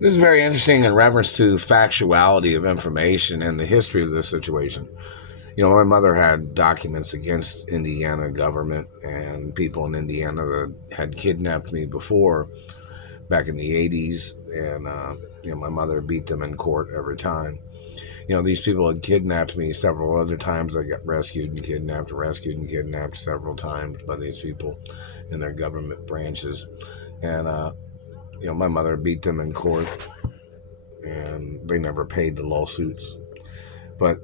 This is very interesting in reference to factuality of information and the history of this situation. My mother had documents against Indiana government and people in Indiana that had kidnapped me before back in the 80s. And, my mother beat them in court every time. These people had kidnapped me several other times. I got rescued and kidnapped several times by these people in their government branches. And, my mother beat them in court and they never paid the lawsuits. But,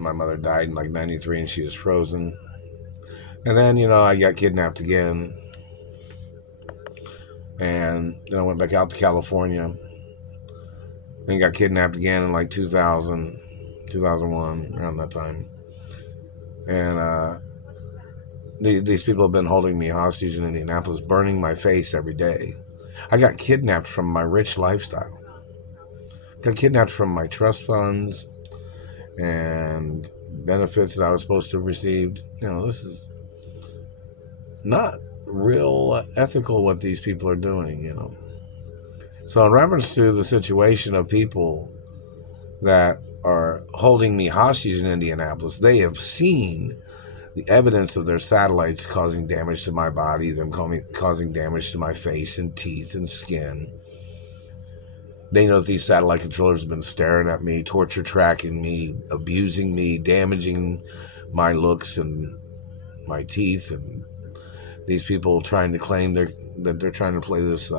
my mother died in like 93 and she was frozen. And then, I got kidnapped again. And then I went back out to California. Then got kidnapped again in like 2000, 2001, around that time. And these people have been holding me hostage in Indianapolis, burning my face every day. I got kidnapped from my rich lifestyle. Got kidnapped from my trust funds and benefits that I was supposed to have received. This is not real ethical what these people are doing, So in reference to the situation of people that are holding me hostage in Indianapolis, they have seen the evidence of their satellites causing damage to my body, them causing damage to my face and teeth and skin. They know that these satellite controllers have been staring at me, torture tracking me, abusing me, damaging my looks and my teeth. And these people trying to claim that they're trying to play this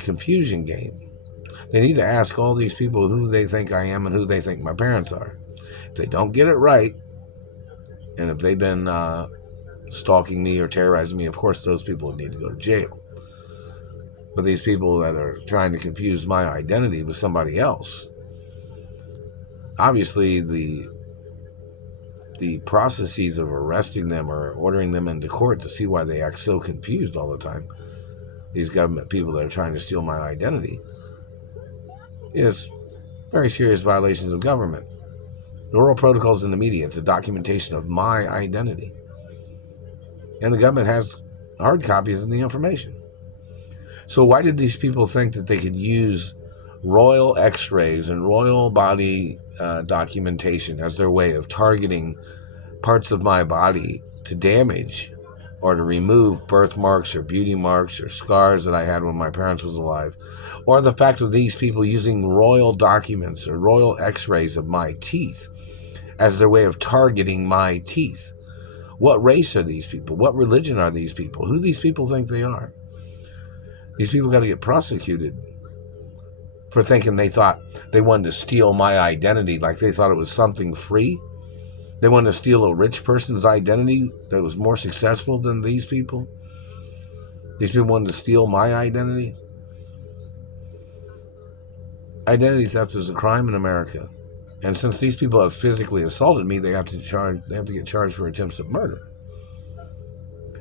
confusion game. They need to ask all these people who they think I am and who they think my parents are. If they don't get it right, and if they've been stalking me or terrorizing me, of course those people need to go to jail. But these people that are trying to confuse my identity with somebody else, obviously the processes of arresting them or ordering them into court to see why they act so confused all the time, these government people that are trying to steal my identity, is very serious violations of government. The oral protocols in the media, it's a documentation of my identity. And the government has hard copies of the information. So why did these people think that they could use royal x-rays and royal body documentation as their way of targeting parts of my body to damage or to remove birthmarks or beauty marks or scars that I had when my parents was alive? Or the fact of these people using royal documents or royal x-rays of my teeth as their way of targeting my teeth? What race are these people? What religion are these people? Who do these people think they are? These people got to get prosecuted for thinking they thought they wanted to steal my identity, like they thought it was something free. They wanted to steal a rich person's identity that was more successful than these people. These people wanted to steal my identity. Identity theft is a crime in America. And since these people have physically assaulted me, they have to get charged for attempts of murder.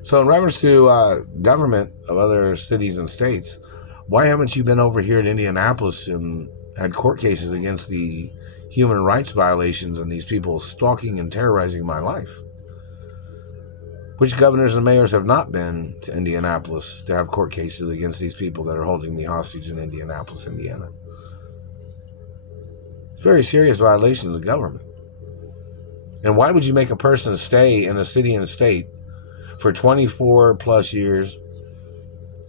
So in reference to government of other cities and states, why haven't you been over here in Indianapolis and had court cases against the human rights violations and these people stalking and terrorizing my life? Which governors and mayors have not been to Indianapolis to have court cases against these people that are holding me hostage in Indianapolis, Indiana? It's very serious violations of government. And why would you make a person stay in a city and state for 24 plus years,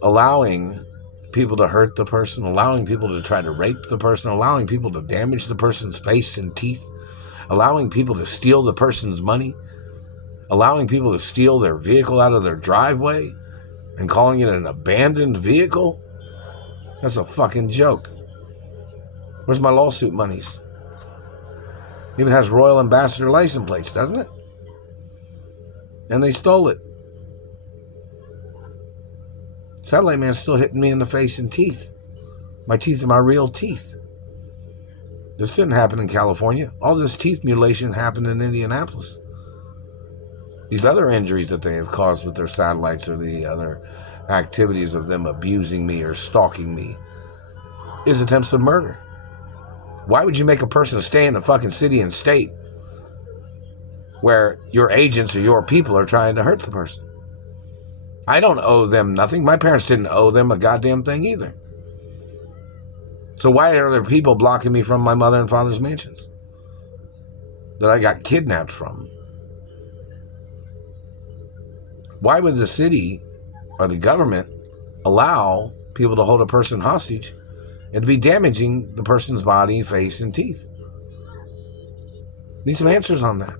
allowing people to hurt the person, allowing people to try to rape the person, allowing people to damage the person's face and teeth, allowing people to steal the person's money, allowing people to steal their vehicle out of their driveway and calling it an abandoned vehicle? That's a fucking joke. Where's my lawsuit monies? Even has Royal Ambassador license plates, doesn't it? And they stole it. Satellite man's still hitting me in the face and teeth. My teeth are my real teeth. This didn't happen in California. All this teeth mutilation happened in Indianapolis. These other injuries that they have caused with their satellites or the other activities of them abusing me or stalking me is attempts of murder. Why would you make a person stay in a fucking city and state where your agents or your people are trying to hurt the person? I don't owe them nothing. My parents didn't owe them a goddamn thing either. So why are there people blocking me from my mother and father's mansions that I got kidnapped from? Why would the city or the government allow people to hold a person hostage and to be damaging the person's body, face, and teeth? Need some answers on that.